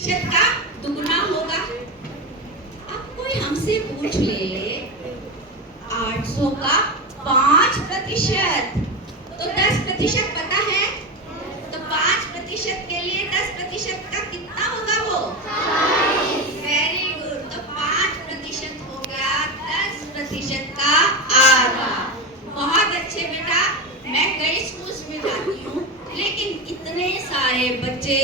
प्रतिशत का दुगना होगा। अब कोई हमसे पूछ ले 800 का 5%, तो 10% पता है, तो 5% के लिए 10% का कितना होगा वो? Very good. तो 5% हो गया 10% का आधा। बहुत अच्छे बेटा। मैं कई स्कूल्स में जाती हूँ, लेकिन इतने सारे बच्चे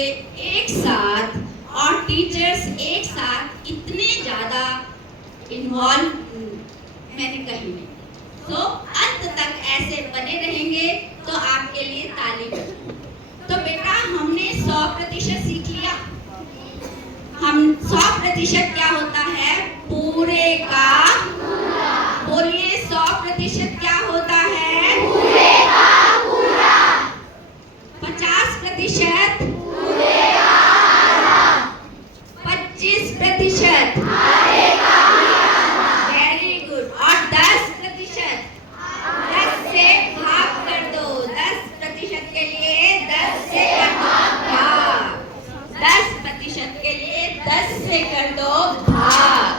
एक साथ और टीचर्स एक साथ इतने ज़्यादा इन्वॉल्व मैंने कहीं नहीं। तो अंत तक ऐसे बने रहेंगे तो आपके लिए ताली बजाएं। तो बेटा हमने 100% सीख लिया। हम 100% क्या होता है? पूरे का। बोलिए 100% क्या होता है? पूरे का पूरा। 50% पूरे का आधा। 25% आधे का आधा। Very good. और 10% 10 से भाग कर दो। 10% के लिए 10 से कर दो भाग। 10% के लिए 10 से कर दो भाग।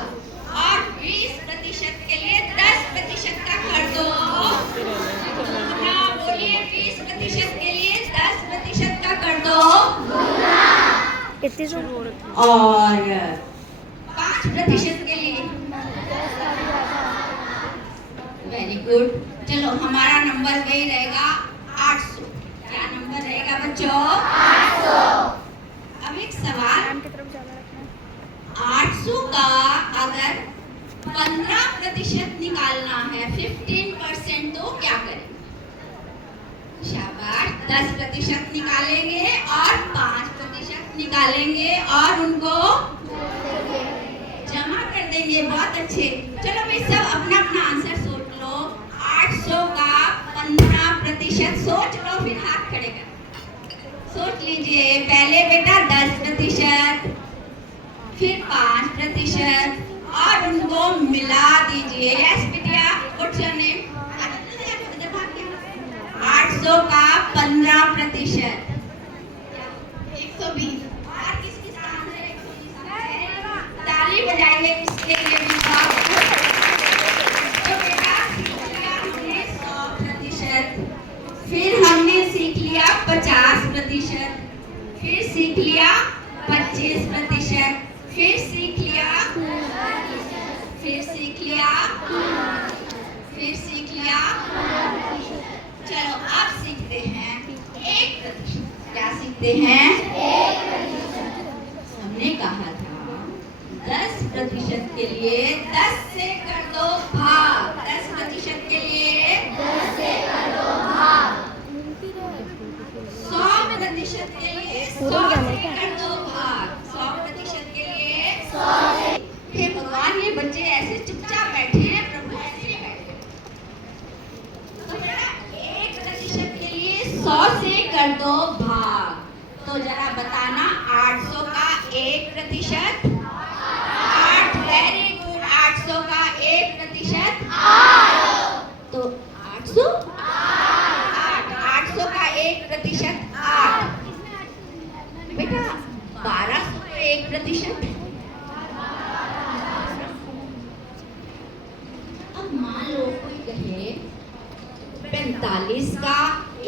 और 20% के लिए 10% का कर दो गुना। बोलिए 20% के लिए 10% का कर दो गुना। और 5% के लिए वेरी गुड। चलो हमारा नंबर वही रहेगा 800। क्या नंबर रहेगा बच्चों? 800। अब एक सवाल, 800 का अगर 15% निकालना है, 15%, तो क्या करेंगे? शाबाश। 10% निकालेंगे और 5% निकालेंगे और उनको जमा कर देंगे। बहुत अच्छे। चलो भाई सब अपना अपना आंसर सोच लो। 800 का 15%। सोच लो, फिर हाथ खड़े कर सोच लीजिए। पहले बेटा 10%, फिर 5% और उनको मिला दीजिए। यस बिटिया, व्हाट्स योर नेम? 800 का 15%, 120। और किस किस का आंसर 120 है? ताली बजाइए इसके लिए भी। तो बेटा सीख लिया हमने 100%, फिर हमने सीख लिया 50%, फिर सीख लिया 25%, फिर सीख लिया, फिर सीख लिया, फिर सीख लिया। चलो अब सीखते हैं 1%। क्या सीखते हैं? 1%। हमने कहा था 10% के लिए 10 से कर दो भाग। 10% के लिए 10 से कर दो भाग। 100% के लिए 100 से कर दो भाग। 100% के लिए 100 से। हे भगवान, ये बच्चे ऐसे चुपचाप बैठे हैं, प्रभु ऐसे ही बैठे। तो बेटा 1% के लिए 100 से कर दो भाग। तो जरा बताना 800 का 1%। 8। Very good. 800 का 1%। 8। तो 800 8। 800 का 1%। 8। बेटा 1200 का 1%। अब मान लो कोई कहे 45 का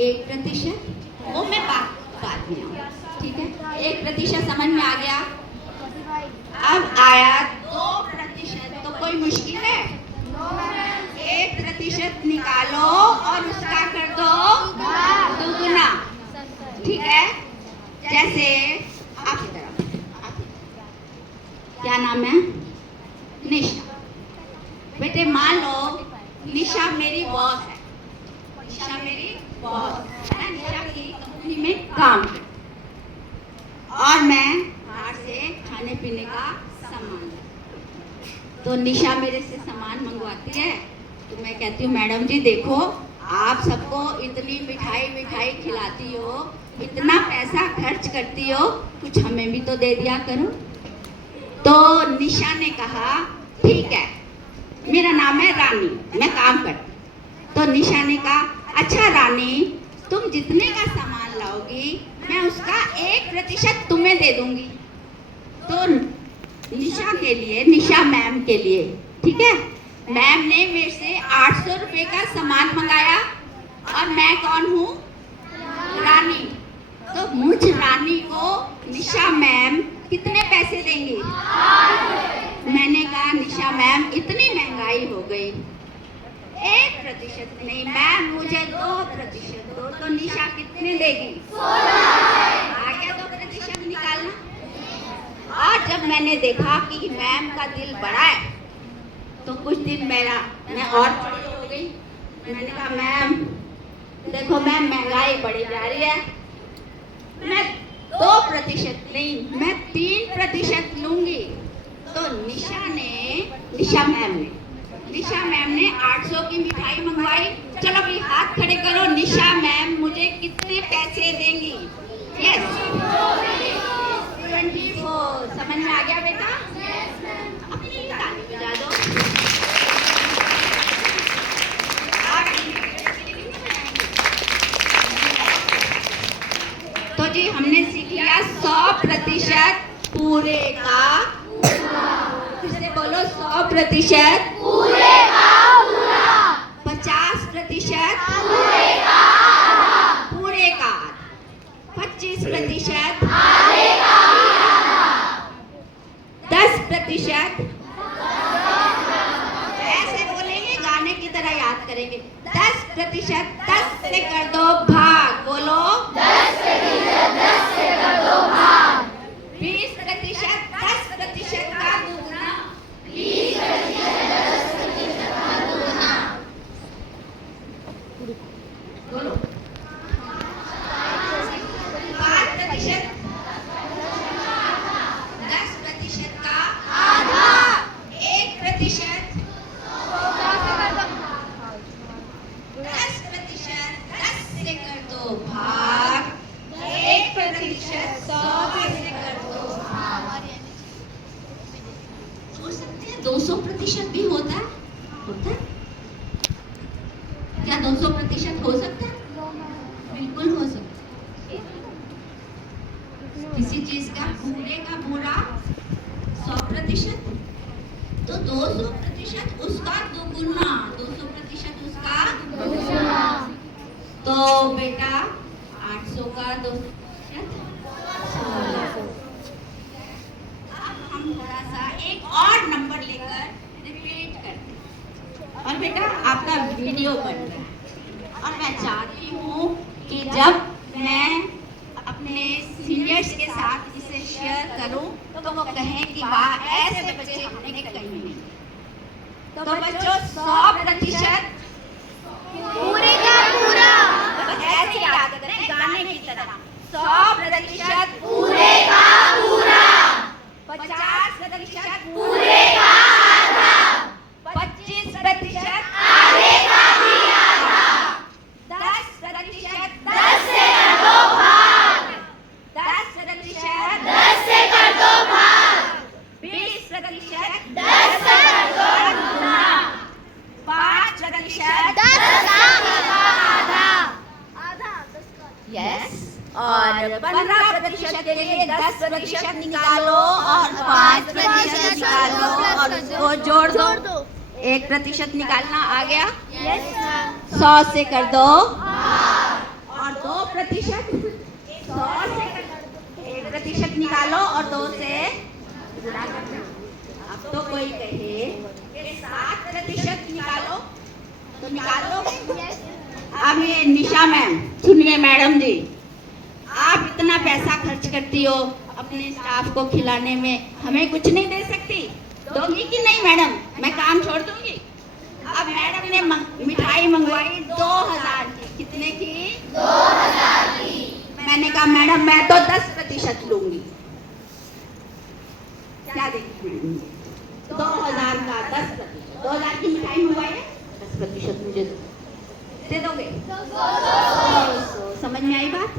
1%। वो मैं बात में आऊँ, ठीक है? 1% समझ में आ गया। अब आया 2%, तो कोई मुश्किल है? 1% निकालो और उसका कर दो दुगुना, ठीक है? जैसे आप क्या नाम है? निशा। बेटे मान लो निशा मेरी बॉस है। निशा मेरी बॉस है। निशा की कंपनी में काम है और मैं बाहर से खाने पीने का सामान लाती हूँ। तो निशा मेरे से सामान मंगवाती है, तो मैं कहती हूँ मैडम जी देखो, आप सबको इतनी मिठाई खिलाती हो, इतना पैसा खर्च करती हो, कुछ हमें भी तो दे दिया करो। तो निशा ने कहा ठीक है, मेरा नाम है रानी, मैं काम करती। तो निशा ने कहा अच्छा रानी, तुम जितने का सामान लाओगी मैं उसका 1% तुम्हें दे दूंगी। तो निशा के लिए, निशा मैम के लिए, ठीक है, मैम ने मेरे से 800 रुपए का सामान मंगाया और मैं कौन हूँ? रानी। तो मुझ रानी को निशा मैम कितने पैसे देंगी? मैंने कहा निशा मैम इतनी महंगाई हो गई, 1% नहीं मैम, मुझे 2% दो। तो निशा कितने देगी? 16। आ गया 2% निकालना। और जब मैंने देखा कि मैम का दिल बड़ा है तो कुछ दिन मैं और बड़ी हो गई। मैंने कहा मैम देखो मैम, महंगाई बढ़ी जा रही है, मैं 2% नहीं, मैं 3% लूंगी। तो निशा मैम ने 800 की मिठाई मंगवाई। चलो भाई हाथ खड़े करो, निशा मैम मुझे कितने पैसे देंगी? यस 24। समझ में आ गया बेटा? अपनी ताली बजा दो। तो जी हमने सीख लिया 100% पूरे का, फिर से बोलो 100% पूरे का पूरा, 50% पूरे का आधा, पूरे का 25% आधे का आधा, 10% ऐसे बोलेंगे, गाने की तरह याद करेंगे। 10%, 10 से कर दो भाग, बोलो 10% 10 से कर दो भाग। 20%, 10% का दुगना, 20% 10% का दुगना, बोलो 5%, 10% का आधा, 1%, 10%, 10 से कर दो भाग, 1% 100 से कर दो भाग। सोच सकते हैं 200% भी होता है? होता है क्या? 200% हो सकता है? बिल्कुल हो सकता है। किसी चीज का पूरे का पूरा 100%, तो 200% उसका दुगुना, 200% उसका दुगुना। तो बेटा 800 का 2%, 16। अब हम थोड़ा सा एक और नंबर लेकर रिपीट करते हैं। और बेटा आपका वीडियो बन रहा है और मैं चाहती हूँ कि जब मैं अपने सीनियर्स के साथ इसे शेयर करूं तो वो कहें कि वाह ऐसे बच्चे हमने कहीं नहीं। तो बच्चों 100% पूरे का पूरा, बस ऐसे याद करें गाने की तरह, 100% पूरे का पूरा, 50% पूरे का आधा, 25% आधे का भी आधा, 10% 10 से कर दो भाग, 10% 10 से कर दो भाग, 20% 10 से कर दो गुना, 5% 10 का आधा, यस। और 15% के लिए 10% निकालो और 5% निकालो और उसको जोड़ दो। 1% निकालना आ गया? 100 से कर दो और 2% 100 से 1% निकालो और 2 से गुणा कर दो। अब तो कोई कहे कि 7% निकालो, तो निकालो। अब ये निशा मैम सुनिए, मैडम जी आप इतना पैसा खर्च करती हो अपने स्टाफ को खिलाने में, हमें कुछ नहीं दे सकती? दोगी कि नहीं मैडम? मैं काम छोड़ दूंगी। अब मैडम ने मिठाई मंगवाई 2000 की, कितने की? 2000 की। मैंने कहा मैडम मैं तो 10% लूंगी। क्या देगी मैडम? 2000 का 10%, 2000 की मिठाई मंगवाई है, 10% मुझे दे दोगे? समझ में आई बात?